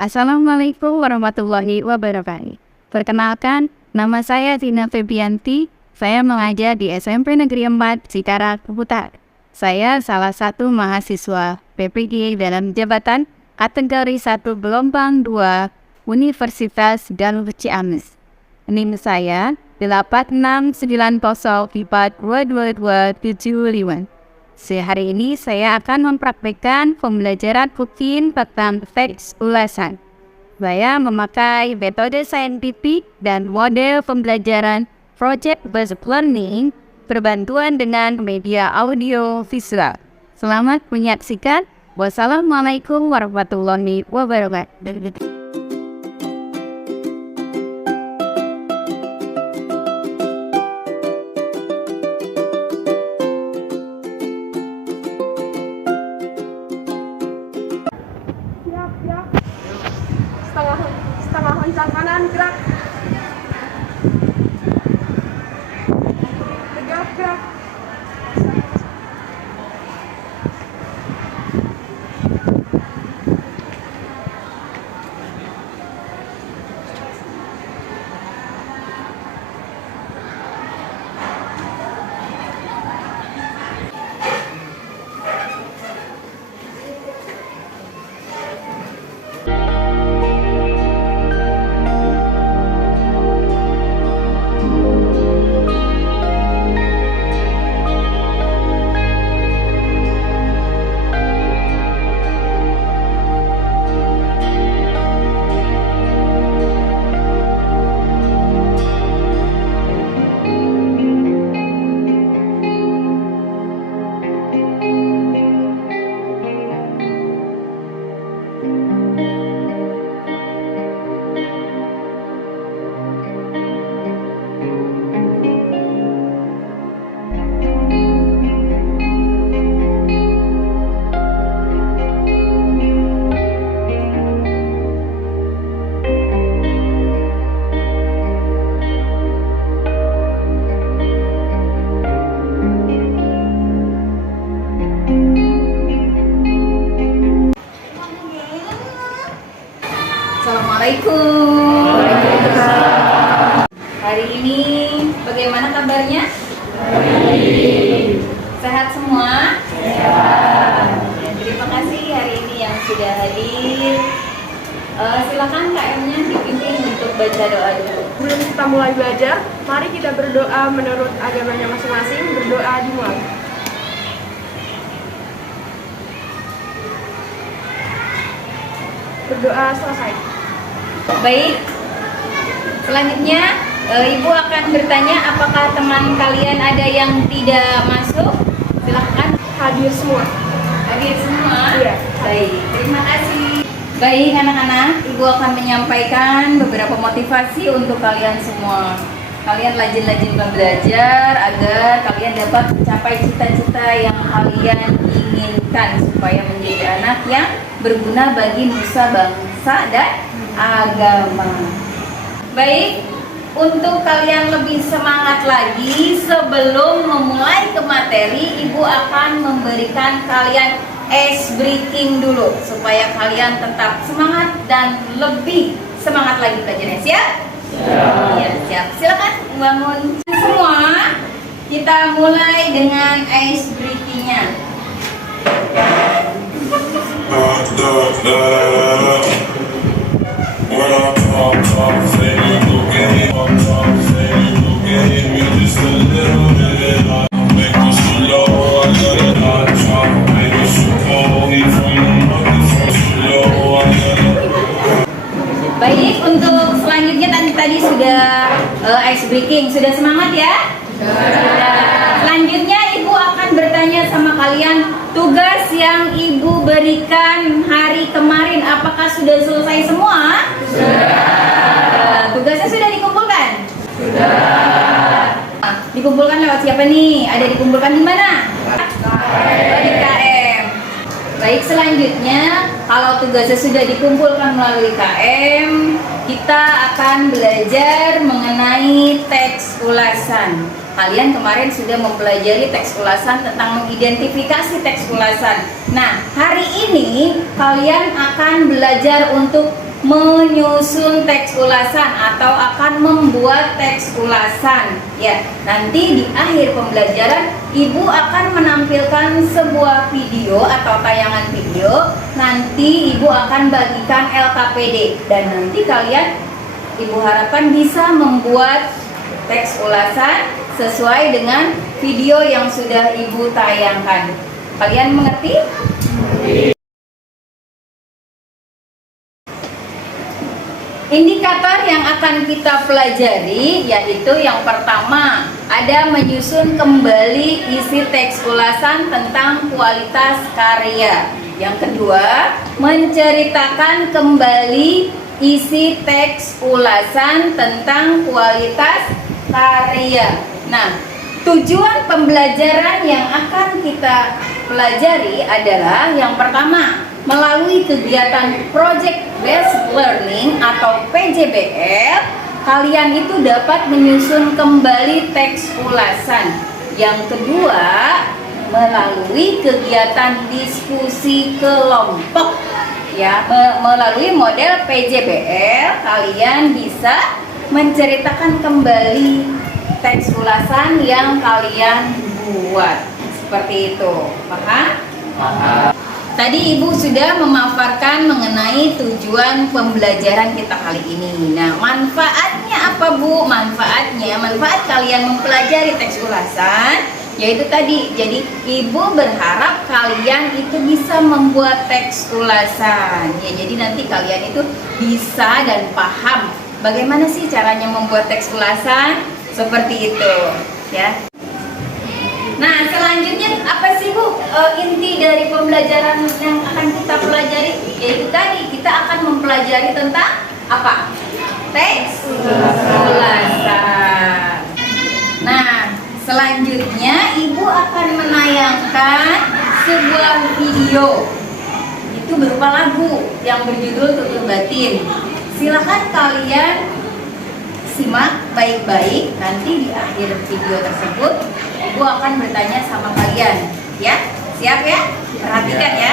Assalamualaikum warahmatullahi wabarakatuh. Perkenalkan, nama saya Tina Febianti. Saya mengajar di SMP Negeri 4 Cikarang, Kuta. Saya salah satu mahasiswa PPG dalam jabatan kategori 1 gelombang 2 Universitas Danau Ciamis. NIM saya 8690422275. Sehari ini saya akan mempraktikkan pembelajaran rutin tentang teks ulasan. Saya memakai metode saintifik dan model pembelajaran project-based learning berbantuan dengan media audio visual. Selamat menyaksikan. Wassalamualaikum warahmatullahi wabarakatuh. Setengah lencang kanan, gerak. Tegak, gerak. Assalamualaikum. Hari ini bagaimana kabarnya? Sehat semua? Terima kasih hari ini yang sudah hadir. Silakan KM-nya dipimpin untuk baca doa dulu. Sebelum kita mulai belajar, mari kita berdoa menurut agamanya masing-masing. Berdoa dimulai. Berdoa selesai. Baik, selanjutnya Ibu akan bertanya apakah teman kalian ada yang tidak masuk? Silahkan. Hadir semua. Hadir semua? Iya. Baik, terima kasih. Baik anak-anak, Ibu akan menyampaikan beberapa motivasi untuk kalian semua. Kalian rajin-rajin belajar agar kalian dapat mencapai cita-cita yang kalian inginkan supaya menjadi anak yang berguna bagi nusa bangsa dan agama. Baik, untuk kalian lebih semangat lagi sebelum memulai ke materi, Ibu akan memberikan kalian ice breaking dulu supaya kalian tetap semangat dan lebih semangat lagi belajarnya. Siap? Siap. Siap. Silakan bangun semua. Kita mulai dengan ice breaking-nya. Baik, untuk selanjutnya tadi sudah ice breaking. Sudah semangat ya? Sudah. Selanjutnya Ibu akan bertanya sama kalian tugas yang Ibu berikan hari kemarin. Apakah sudah selesai semua? Sudah. Tugasnya sudah dikumpulkan? Sudah. Dikumpulkan lewat siapa nih? Ada dikumpulkan di mana? Di KM. Baik, selanjutnya kalau tugasnya sudah dikumpulkan melalui KM, kita akan belajar mengenai teks ulasan. Kalian kemarin sudah mempelajari teks ulasan tentang mengidentifikasi teks ulasan. Nah, hari ini kalian akan belajar untuk menyusun teks ulasan atau akan membuat teks ulasan. Ya, nanti di akhir pembelajaran Ibu akan menampilkan sebuah video atau tayangan video. Nanti Ibu akan bagikan LKPD dan nanti kalian Ibu harapkan bisa membuat teks ulasan sesuai dengan video yang sudah Ibu tayangkan. Kalian mengerti? Indikator yang akan kita pelajari yaitu yang pertama, ada menyusun kembali isi teks ulasan tentang kualitas karya. Yang kedua, menceritakan kembali isi teks ulasan tentang kualitas karya. Nah, tujuan pembelajaran yang akan kita pelajari adalah yang pertama, melalui kegiatan Project Based Learning atau PJBL, kalian itu dapat menyusun kembali teks ulasan. Yang kedua, melalui kegiatan diskusi kelompok. Ya, melalui model PJBL, kalian bisa menceritakan kembali teks ulasan yang kalian buat. Seperti itu. Paham? Paham. Tadi Ibu sudah memaparkan mengenai tujuan pembelajaran kita kali ini. Nah, manfaatnya apa Bu? Manfaat kalian mempelajari teks ulasan yaitu tadi. Jadi Ibu berharap kalian itu bisa membuat teks ulasan. Ya, jadi nanti kalian itu bisa dan paham bagaimana sih caranya membuat teks ulasan seperti itu, ya. Nah, selanjutnya apa sih Bu inti dari pembelajaran yang akan kita pelajari? Yaitu tadi kita akan mempelajari tentang apa? Teks ulasan. Nah, selanjutnya Ibu akan menayangkan sebuah video. Itu berupa lagu yang berjudul Tutur Batin. Silakan kalian simak baik-baik. Nanti di akhir video tersebut Ibu akan bertanya sama kalian, ya. Siap ya? Perhatikan ya.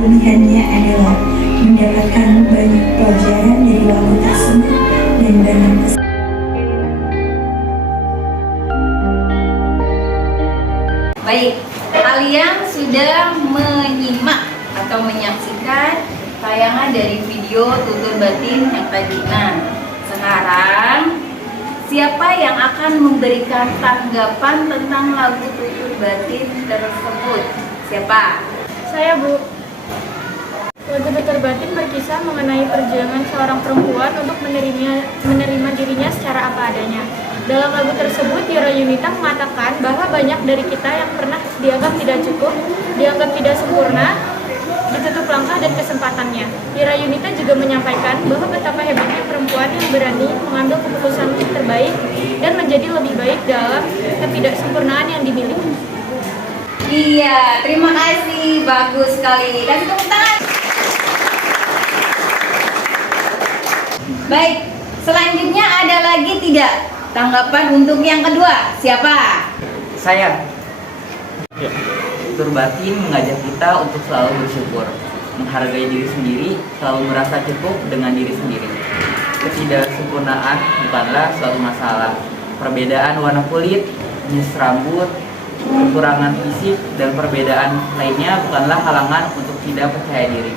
Pilihannya adalah mendapatkan banyak pelajaran dari lagu tersebut dan banyak pesan. Baik, kalian sudah menyimak atau menyaksikan tayangan dari video Tutur Batin yang tadi. Nah, sekarang Siapa yang akan memberikan tanggapan tentang lagu Tutur Batin tersebut? Siapa? Saya, Bu. Lagu Tutur Batin berkisah mengenai perjuangan seorang perempuan untuk menerima dirinya secara apa adanya. Dalam lagu tersebut, Yura Yunita mengatakan bahwa banyak dari kita yang pernah dianggap tidak cukup, dianggap tidak sempurna, ditutup langkah dan kesempatannya. Yura Yunita juga menyampaikan bahwa betapa hebatnya perempuan yang berani mengambil keputusan terbaik dan menjadi lebih baik dalam ketidaksempurnaan yang dimiliki. Iya, terima kasih. Bagus sekali. Kasih tepuk tangan. Baik, selanjutnya ada lagi tidak tanggapan untuk yang kedua? Siapa? Saya. Tutur Batin mengajak kita untuk selalu bersyukur, menghargai diri sendiri, selalu merasa cukup dengan diri sendiri. Ketidaksempurnaan bukanlah suatu masalah. Perbedaan warna kulit, jenis rambut, kekurangan fisik, dan perbedaan lainnya bukanlah halangan untuk tidak percaya diri.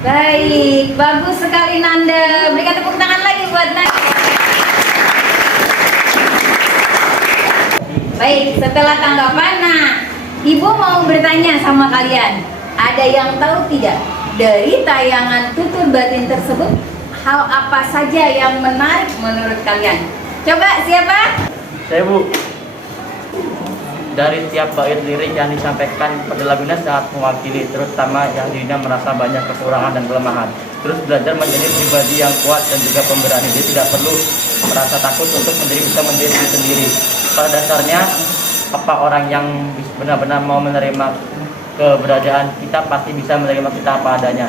Baik, bagus sekali Nanda. Berikan tepuk tangan lagi buat Nanda. Baik, setelah tanggapan, nah, Ibu mau bertanya sama kalian. Ada yang tahu tidak dari tayangan Tutur Batin tersebut hal apa saja yang menarik menurut kalian? Coba siapa? Saya, Bu. Dari tiap bait lirik yang disampaikan pada lagu ini sangat mewakili, terutama yang dirinya merasa banyak kekurangan dan kelemahan. Terus belajar menjadi pribadi yang kuat dan juga pemberani. Dia tidak perlu merasa takut untuk bisa menjadi diri sendiri. Pada dasarnya, apa orang yang benar-benar mau menerima keberadaan kita pasti bisa menerima kita apa adanya.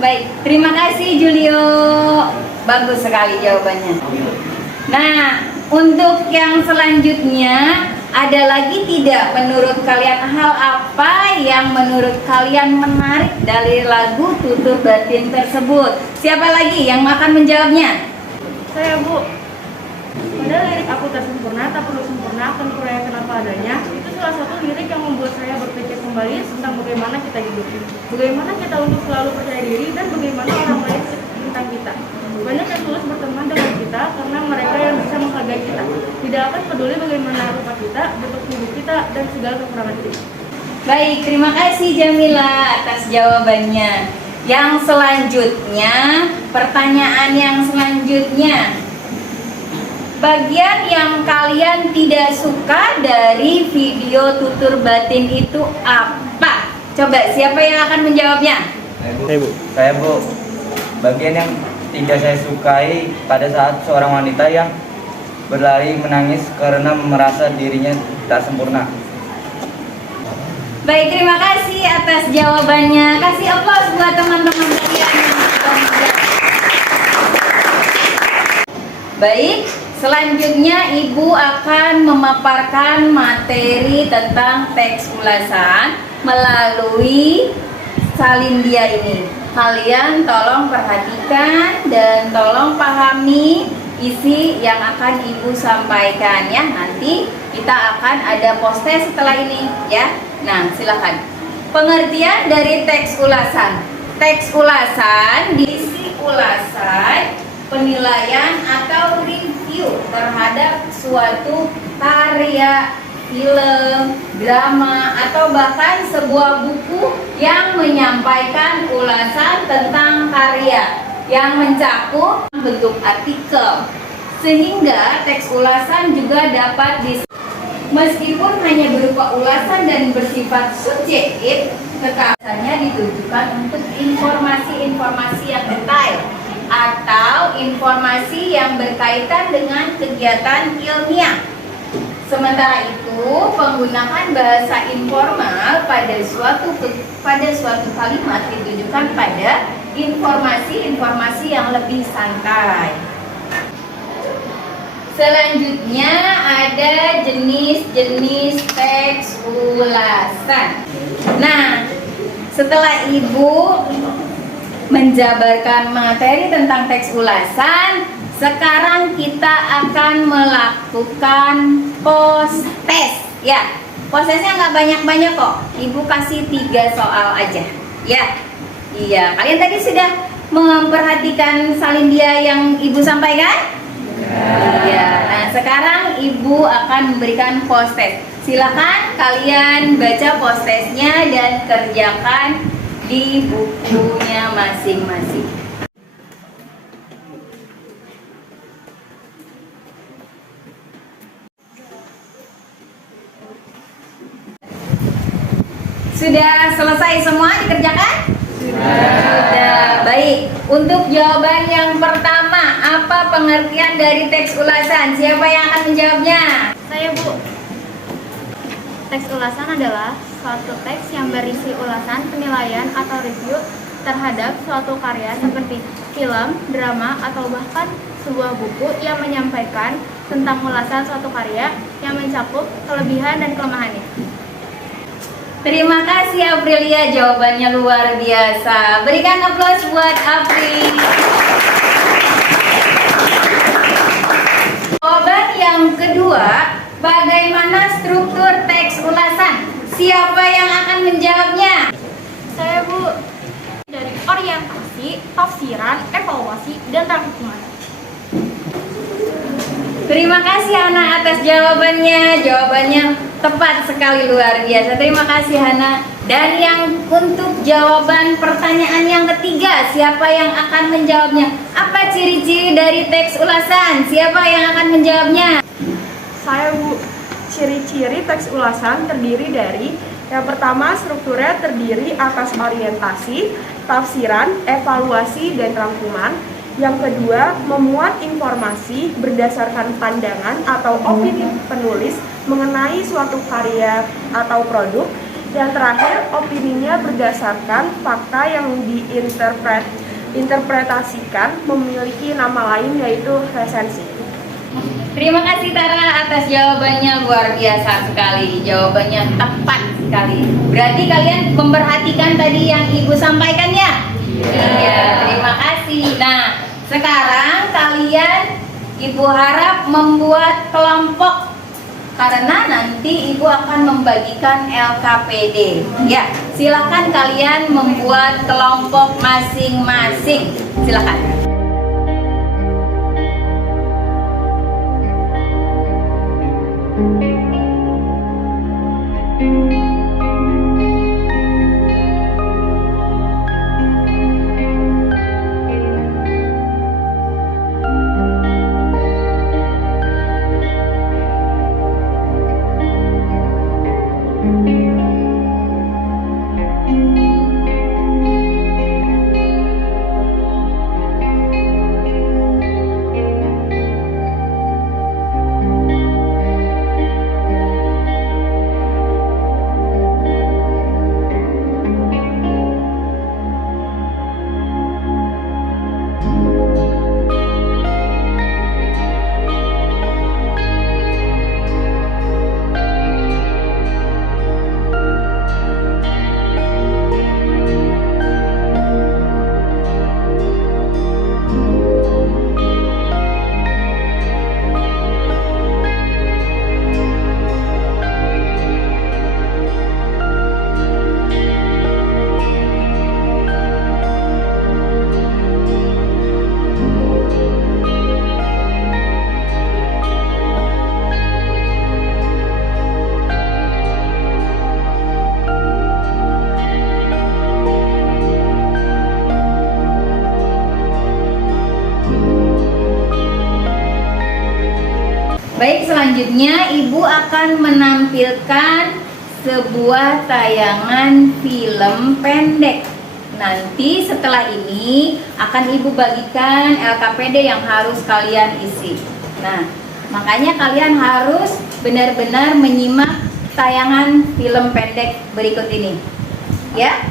Baik, terima kasih Julio. Bagus sekali jawabannya. Nah, untuk yang selanjutnya, ada lagi tidak menurut kalian hal apa yang menurut kalian menarik dari lagu Tutur Batin tersebut? Siapa lagi yang akan menjawabnya? Saya, Bu. Pada lirik "Aku tak sempurna, tak perlu sempurna, akan kurayakan apa adanya", itu salah satu lirik yang membuat saya berpikir kembali tentang bagaimana kita hidup, bagaimana kita untuk selalu percaya diri, dan bagaimana orang lain tentang kita. Banyak yang tulus berteman dengan kita karena mereka yang bisa menghargai kita, tidak akan peduli bagaimana rupa kita, bentuk tubuh kita, dan segala kekurangan kita. Baik, terima kasih Jamila atas jawabannya. Yang selanjutnya, pertanyaan yang selanjutnya, bagian yang kalian tidak suka dari video Tutur Batin itu apa? Coba siapa yang akan menjawabnya? Saya, Bu. Bagian yang tidak saya sukai pada saat seorang wanita yang berlari menangis karena merasa dirinya tak sempurna. Baik, terima kasih atas jawabannya. Kasih aplaus buat teman-teman kalian yang sudah menjawab. Baik, selanjutnya Ibu akan memaparkan materi tentang teks ulasan melalui Salindia ini. Kalian tolong perhatikan dan tolong pahami isi yang akan Ibu sampaikan ya. Nanti kita akan ada poster setelah ini ya. Nah, silakan. Pengertian dari teks ulasan. Teks ulasan diisi ulasan, penilaian atau review terhadap suatu karya, film, drama, atau bahkan sebuah buku yang menyampaikan ulasan tentang karya yang mencakup bentuk artikel. Sehingga teks ulasan juga dapat meskipun hanya berupa ulasan dan bersifat subjektif, tetapi ditujukan untuk informasi-informasi yang detail atau informasi yang berkaitan dengan kegiatan ilmiah. Sementara itu, penggunaan bahasa informal pada suatu kalimat ditujukan pada informasi-informasi yang lebih santai. Selanjutnya ada jenis-jenis teks ulasan. Nah, setelah Ibu menjabarkan materi tentang teks ulasan, sekarang kita akan melakukan post test ya. Post testnya nggak banyak-banyak kok. Ibu kasih 3 soal aja ya. Iya, kalian tadi sudah memperhatikan salindia yang Ibu sampaikan? Iya. Nah, sekarang Ibu akan memberikan post test. Silakan kalian baca post testnya dan kerjakan di bukunya masing-masing. Sudah selesai semua dikerjakan? Sudah. Baik. Untuk jawaban yang pertama, apa pengertian dari teks ulasan? Siapa yang akan menjawabnya? Saya, Bu. Teks ulasan adalah suatu teks yang berisi ulasan, penilaian, atau review terhadap suatu karya seperti film, drama, atau bahkan sebuah buku yang menyampaikan tentang ulasan suatu karya yang mencakup kelebihan dan kelemahannya. Terima kasih Aprilia, jawabannya luar biasa. Berikan aplaus buat April. Jawaban yang kedua, bagaimana struktur teks ulasan? Siapa yang akan menjawabnya? Saya, Bu. Dari orientasi, tafsiran, evaluasi, dan rangkuman. Terima kasih Hana atas jawabannya. Jawabannya tepat sekali, luar biasa. Terima kasih Hana. Dan yang untuk jawaban pertanyaan yang ketiga, siapa yang akan menjawabnya? Apa ciri-ciri dari teks ulasan? Siapa yang akan menjawabnya? Saya, Bu. Ciri-ciri teks ulasan terdiri dari yang pertama, strukturnya terdiri atas orientasi, tafsiran, evaluasi, dan rangkuman. Yang kedua, memuat informasi berdasarkan pandangan atau opini penulis mengenai suatu karya atau produk. Yang terakhir, opininya berdasarkan fakta yang diinterpretasikan memiliki nama lain yaitu resensi. Terima kasih Tara atas jawabannya, luar biasa sekali. Jawabannya tepat sekali. Berarti kalian memperhatikan tadi yang Ibu sampaikan ya? Iya, terima kasih. Nah, sekarang kalian Ibu harap membuat kelompok karena nanti Ibu akan membagikan LKPD. Ya, silakan kalian membuat kelompok masing-masing. Silakan. Baik, selanjutnya Ibu akan menampilkan sebuah tayangan film pendek. Nanti setelah ini akan Ibu bagikan LKPD yang harus kalian isi. Nah, makanya kalian harus benar-benar menyimak tayangan film pendek berikut ini. Ya?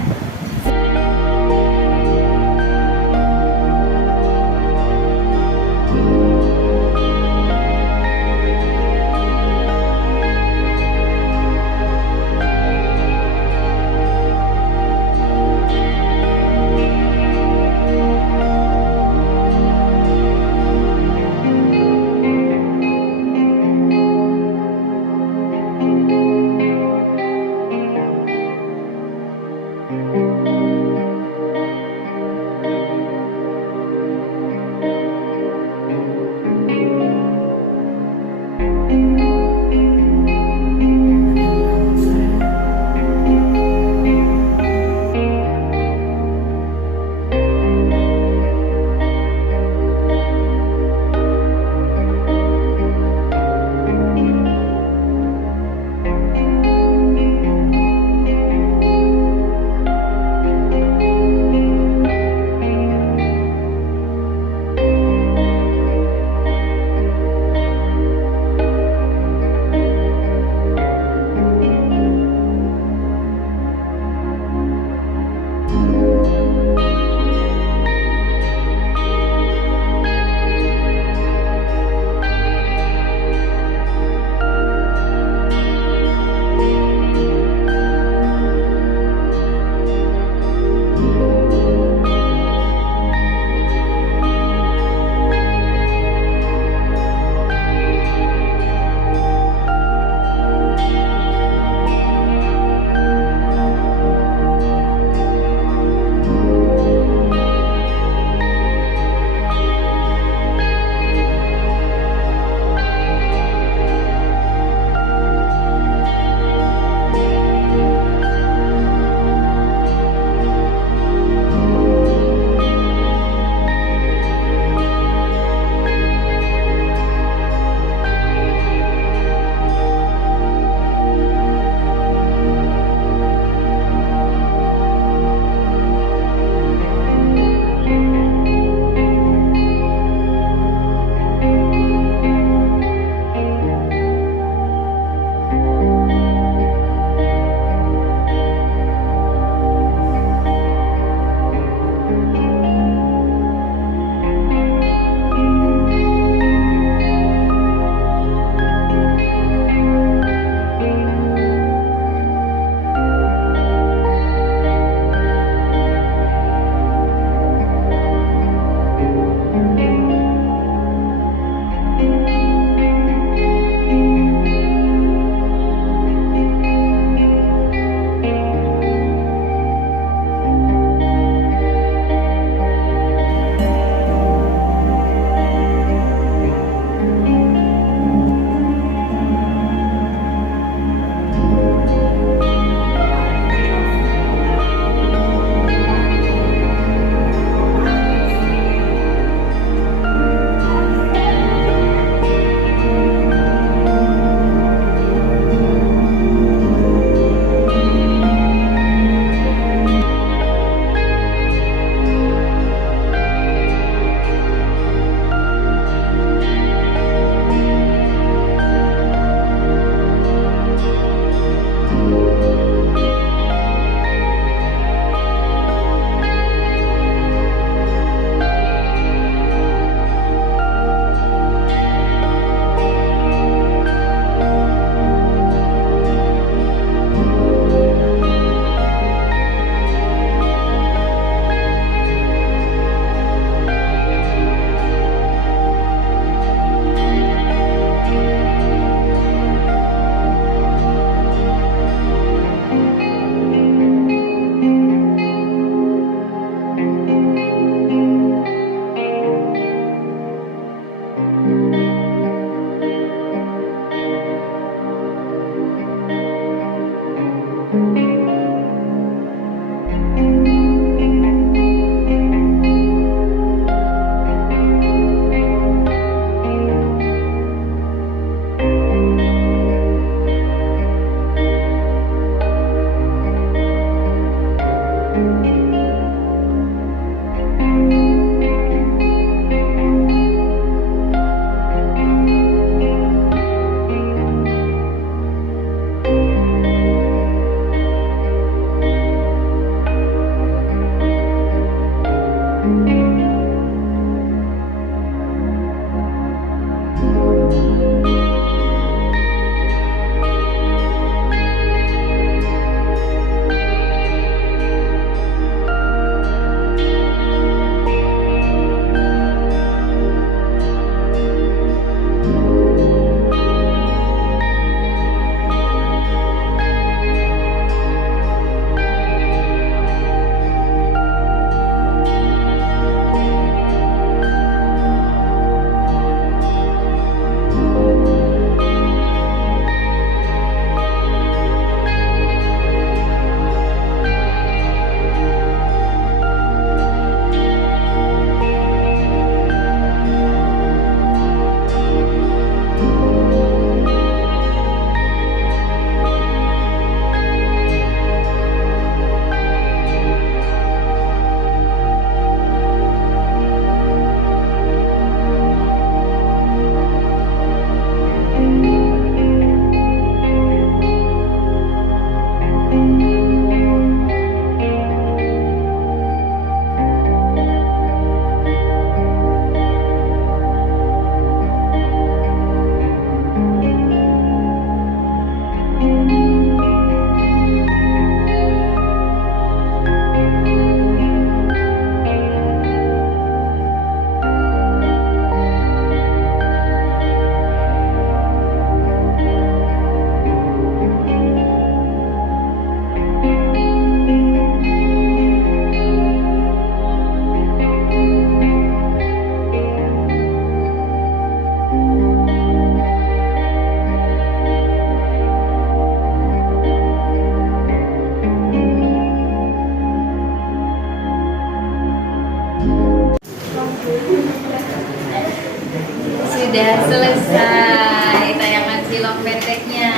Sudah selesai tayangan film pendeknya.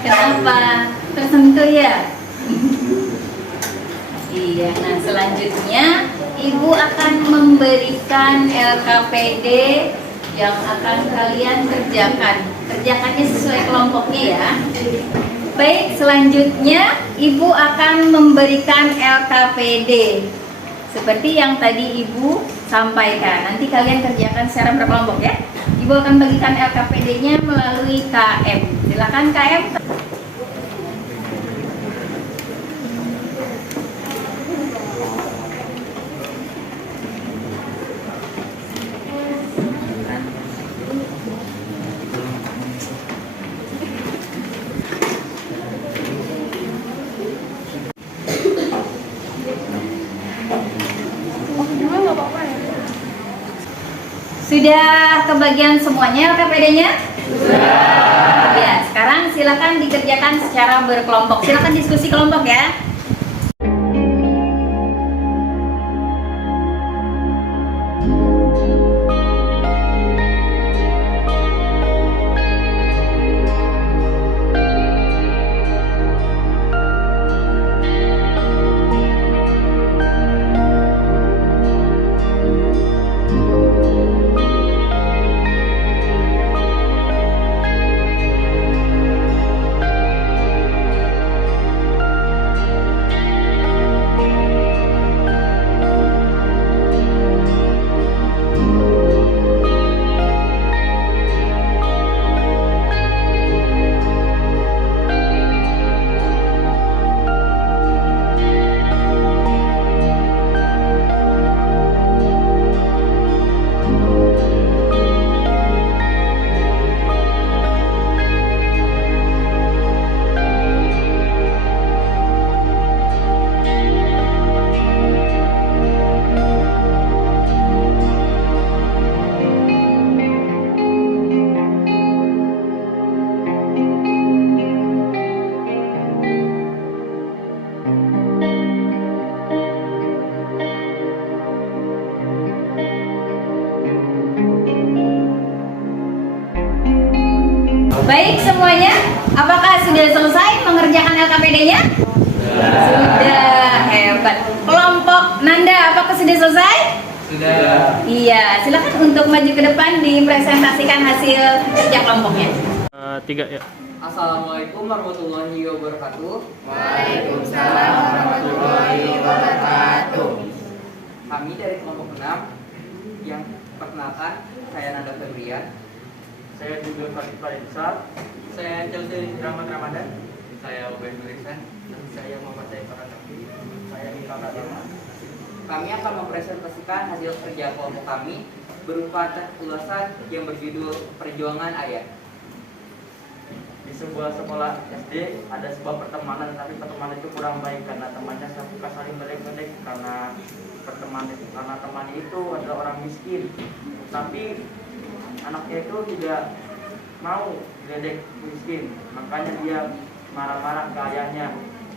Kenapa? Tersentuh ya? Iya, nah selanjutnya Ibu akan memberikan LKPD yang akan kalian kerjakan. Kerjakannya sesuai kelompoknya ya. Baik, selanjutnya Ibu akan memberikan LKPD seperti yang tadi Ibu sampaikan. Nanti kalian kerjakan secara berkelompok ya. Ibu akan bagikan LKPD-nya melalui KM. Silakan KM. Sudah kebagian semuanya LKPD-nya? Sudah. Ya, sekarang silakan dikerjakan secara berkelompok. Silakan diskusi kelompok ya. Baik semuanya, apakah sudah selesai mengerjakan LKPD-nya? Sudah, hebat. Kelompok Nanda, apakah sudah selesai? Sudah. Iya, silakan untuk maju ke depan dipresentasikan hasil kerja kelompoknya. 3 ya. Assalamualaikum warahmatullahi wabarakatuh. Waalaikumsalam warahmatullahi wabarakatuh. Kami dari kelompok 6 yang perkenalkan, saya Nanda Febrian. Saya juga Farid Faridsa. Saya Chelsea Rahmat Ramadan. Saya Ubay Nurisan. Dan saya Muhammad Said Faranafi. Saya Nita Pratama. Kami akan mempresentasikan hasil kerja kelompok kami berupa tes ulasan yang berjudul Perjuangan Ayah. Di sebuah sekolah SD ada sebuah pertemanan, tapi pertemanan itu kurang baik karena temannya suka saling melek-melek karena temannya itu adalah orang miskin. Tapi anaknya itu tidak mau diledek miskin, makanya dia marah-marah ke ayahnya.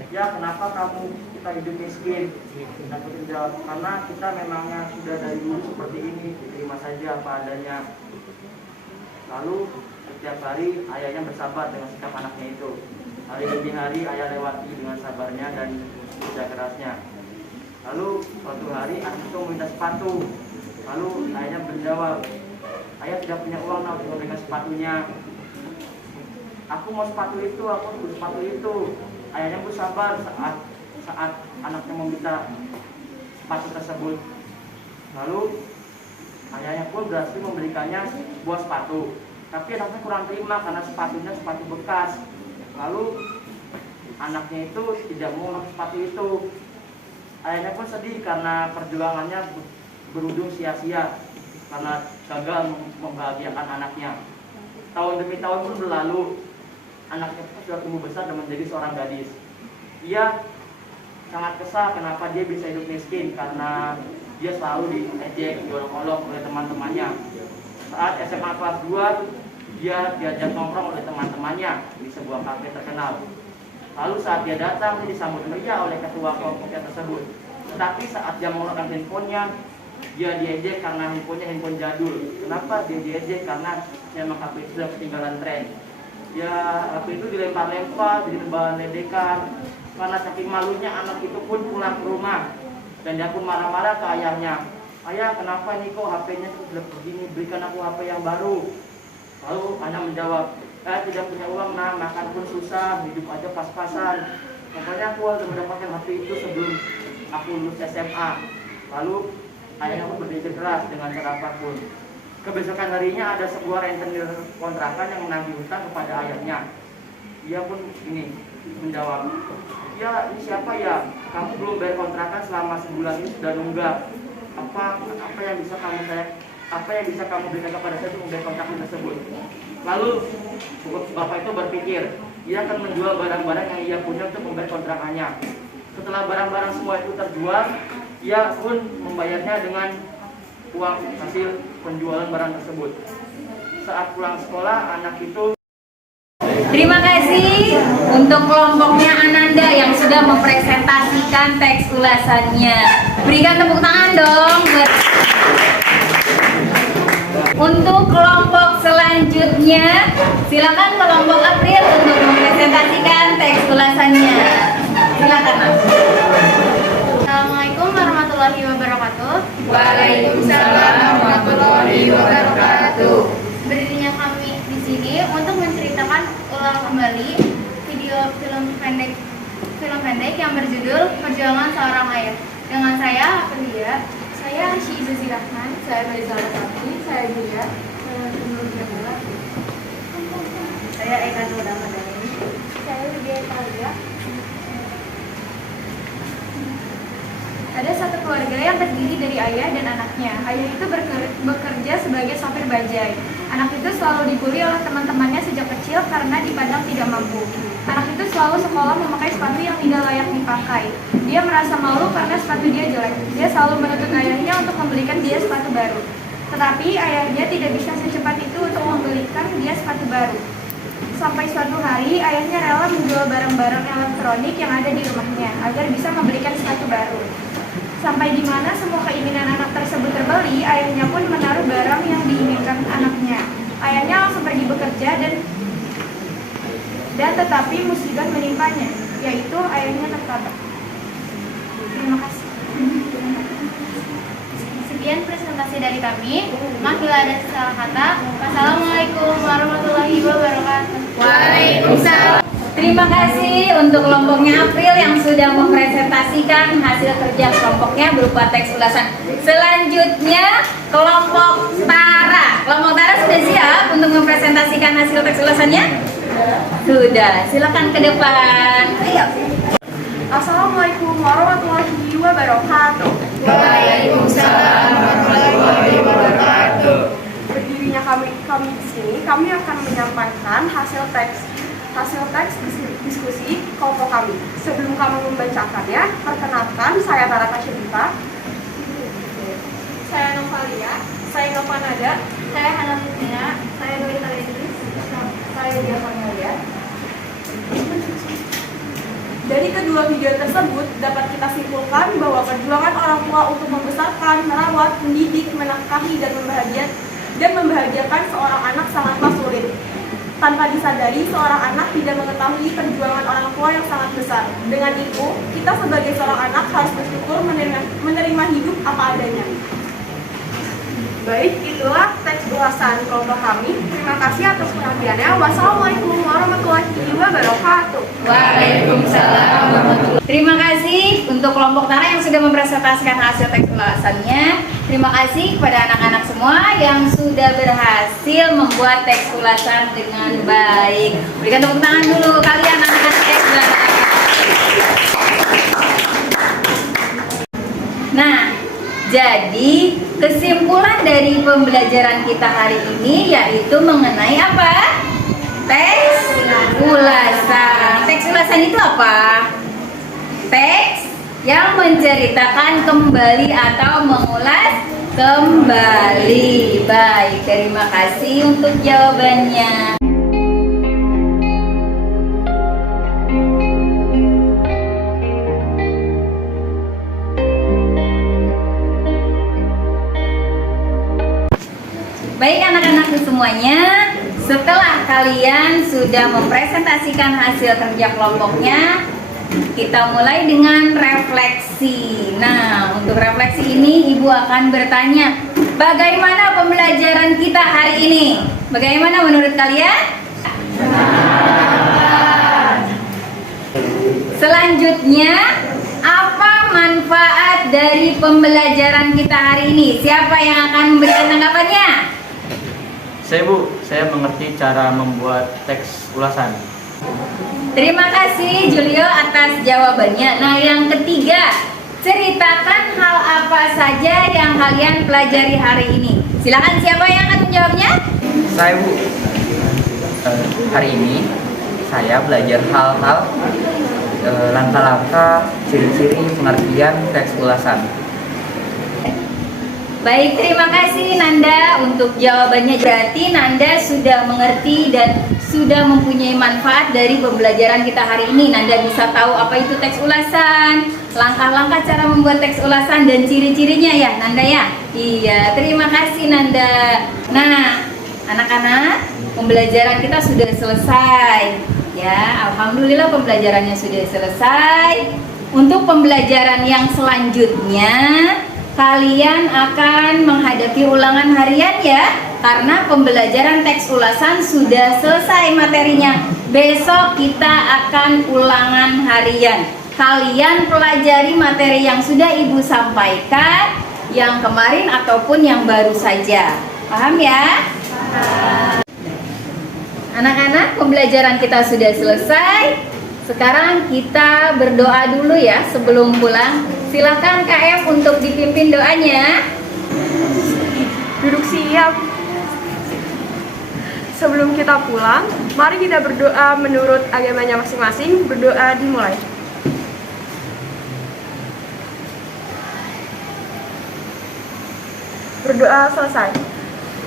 Ya, kenapa kita hidup miskin? Aku jawab, karena kita memangnya sudah dari dulu seperti ini, terima saja apa adanya. Lalu setiap hari ayahnya bersabar dengan sikap anaknya itu. Hari demi hari ayah lewati dengan sabarnya dan kerja kerasnya. Lalu suatu hari anak itu meminta sepatu. Lalu ayahnya menjawab, ayah tidak punya uang untuk membelikan sepatunya. Aku mau sepatu itu, aku butuh sepatu itu. Ayahnya pun sabar saat anaknya meminta sepatu tersebut. Lalu ayahnya pun berhasil memberikannya sebuah sepatu. Tapi anaknya kurang terima karena sepatunya sepatu bekas. Lalu anaknya itu tidak mau memakai sepatu itu. Ayahnya pun sedih karena perjuangannya berujung sia-sia karena gagal membahagiakan anaknya. Tahun demi tahun pun berlalu, anaknya pun sudah tumbuh besar dan menjadi seorang gadis. Ia sangat kesal kenapa dia bisa hidup miskin karena dia selalu diejek, diolok-olok oleh teman-temannya. Saat SMA kelas 2, dia diajak nongkrong oleh teman-temannya di sebuah kafe terkenal. Lalu saat dia datang, dia disambut meriah oleh ketua kelompoknya tersebut. Tetapi saat dia mengeluarkan handphonenya, dia diejek karena handphonenya handphone jadul. Kenapa dia diejek? Karena memang HP itu sudah ketinggalan tren. Ya HP itu dilempar-lempar, jadi bahan ledekan. Karena saking malunya anak itu pun pulang ke rumah dan dia pun marah-marah ke ayahnya. Ayah, kenapa nih kok HP-nya sudah begini? Berikan aku HP yang baru. Lalu anak menjawab, tidak punya uang nah, makan pun susah, hidup aja pas-pasan. Pokoknya aku harus mendapatkan HP itu sebelum aku lulus SMA. Lalu ayahnya pun berdiri keras dengan cara apapun. Kebesokan harinya ada sebuah rentenir kontrakan yang menagih hutang kepada ayahnya. Dia pun ini menjawab, ya ini siapa ya? Kamu belum bayar kontrakan selama sebulan ini sudah nunggak. Apa yang bisa kamu berikan kepada saya untuk membayar kontrakan tersebut? Lalu bapak itu berpikir, ia akan menjual barang-barang yang ia punya untuk membayar kontrakannya. Setelah barang-barang semua itu terjual, ia pun membayarnya dengan uang hasil penjualan barang tersebut. Saat pulang sekolah, anak itu Terima kasih untuk kelompoknya Ananda yang sudah mempresentasikan teks ulasannya. Berikan tepuk tangan dong. Untuk kelompok selanjutnya, silakan kelompok April untuk mempresentasikan teks ulasannya. Silakan, Mas. Assalamualaikum warahmatullahi wabarakatuh. Waalaikumsalam warahmatullahi wabarakatuh. Berdirinya kami di sini untuk menceritakan ulang kembali video film pendek yang berjudul Perjuangan Seorang Ayah. Dengan saya Aprilia, saya Arsy Izuzi Rahman, saya Faizal Rasati, saya Julia, saya Eka Nur Ramadhani, saya Widya Talia. Ada satu keluarga yang terdiri dari ayah dan anaknya. Ayah itu bekerja sebagai sopir bajai. Anak itu selalu dibully oleh teman-temannya sejak kecil karena dipandang tidak mampu. Anak itu selalu sekolah memakai sepatu yang tidak layak dipakai. Dia merasa malu karena sepatu dia jelek. Dia selalu menuntut ayahnya untuk membelikan dia sepatu baru. Tetapi ayahnya tidak bisa secepat itu untuk membelikan dia sepatu baru. Sampai suatu hari, ayahnya rela menjual barang-barang elektronik yang ada di rumahnya agar bisa membelikan sepatu baru. Sampai di mana semua keinginan anak tersebut terbeli, ayahnya pun menaruh barang yang diinginkan anaknya. Ayahnya langsung pergi bekerja dan tetapi musibah menimpanya, yaitu ayahnya tertabrak. Terima kasih. Sekian presentasi dari kami. Bila ada salah kata, wassalamualaikum warahmatullahi wabarakatuh. Waalaikumsalam. Terima kasih untuk kelompoknya April yang sudah mempresentasikan hasil kerja kelompoknya berupa teks ulasan. Selanjutnya kelompok Tara. Kelompok Tara sudah siap untuk mempresentasikan hasil teks ulasannya? Sudah. Silakan ke depan. Ayo. Assalamualaikum warahmatullahi wabarakatuh. Waalaikumsalam warahmatullahi wabarakatuh. Berdirinya kami di sini, kami akan menyampaikan hasil teks diskusi kelompok kami. Sebelum kami membacakannya, perkenalkan saya Tara Kasyarifa, Saya Novalia, saya Novanada, saya Hana Mutia, saya Dwi Talidris. saya Dia Cornelia. Dari kedua video tersebut dapat kita simpulkan bahwa perjuangan orang tua untuk membesarkan, merawat, mendidik, menafkahi dan membahagiakan seorang anak sangatlah sulit. Tanpa disadari, seorang anak tidak mengetahui perjuangan orang tua yang sangat besar. Dengan itu, kita sebagai seorang anak harus bersyukur menerima hidup apa adanya. Baik, itulah teks ulasan kelompok kami. Terima kasih atas perhatiannya. Wassalamualaikum warahmatullahi wabarakatuh. Waalaikumsalam warahmatullahi. Terima kasih untuk kelompok Tara yang sudah mempresentasikan hasil teks ulasannya. Terima kasih kepada anak-anak semua yang sudah berhasil membuat teks ulasan dengan baik. Berikan tepuk tangan dulu kalian anak-anak teks ulasan. Nah, jadi kesimpulan dari pembelajaran kita hari ini yaitu mengenai apa? Teks ulasan. Teks ulasan itu apa? Teks yang menceritakan kembali atau mengulas kembali. Baik, terima kasih untuk jawabannya. Baik anak-anakku semuanya, setelah kalian sudah mempresentasikan hasil kerja kelompoknya, kita mulai dengan refleksi. Nah, untuk refleksi ini Ibu akan bertanya, bagaimana pembelajaran kita hari ini? Bagaimana menurut kalian? Selanjutnya, apa manfaat dari pembelajaran kita hari ini? Siapa yang akan memberikan tanggapannya? Saya Bu, saya mengerti cara membuat teks ulasan. Terima kasih Julio atas jawabannya. Nah, yang ketiga, ceritakan hal apa saja yang kalian pelajari hari ini. Silakan, siapa yang akan menjawabnya? Saya Bu, hari ini saya belajar hal-hal langkah-langkah, ciri-ciri, pengertian teks ulasan. Baik, terima kasih Nanda untuk jawabannya. Berarti Nanda sudah mengerti dan sudah mempunyai manfaat dari pembelajaran kita hari ini. Nanda bisa tahu apa itu teks ulasan, langkah-langkah cara membuat teks ulasan dan ciri-cirinya ya Nanda ya. Iya, terima kasih Nanda. Nah, anak-anak, pembelajaran kita sudah selesai. Ya, alhamdulillah pembelajarannya sudah selesai. Untuk pembelajaran yang selanjutnya, kalian akan menghadapi ulangan harian ya, karena pembelajaran teks ulasan sudah selesai materinya. Besok kita akan ulangan harian. Kalian pelajari materi yang sudah Ibu sampaikan, yang kemarin ataupun yang baru saja. Paham ya? Anak-anak, pembelajaran kita sudah selesai. Sekarang kita berdoa dulu ya sebelum pulang. Silahkan KM untuk dipimpin doanya. Duduk siap. Sebelum kita pulang, mari kita berdoa menurut agamanya masing-masing. Berdoa dimulai. Berdoa selesai.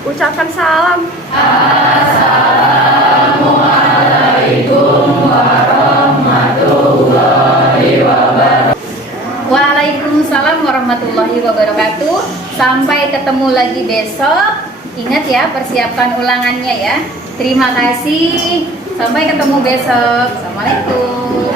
Ucapkan salam. Waalaikumsalam warahmatullahi wabarakatuh. Sampai ketemu lagi besok. Ingat ya, persiapkan ulangannya ya. Terima kasih. Sampai ketemu besok. Assalamualaikum.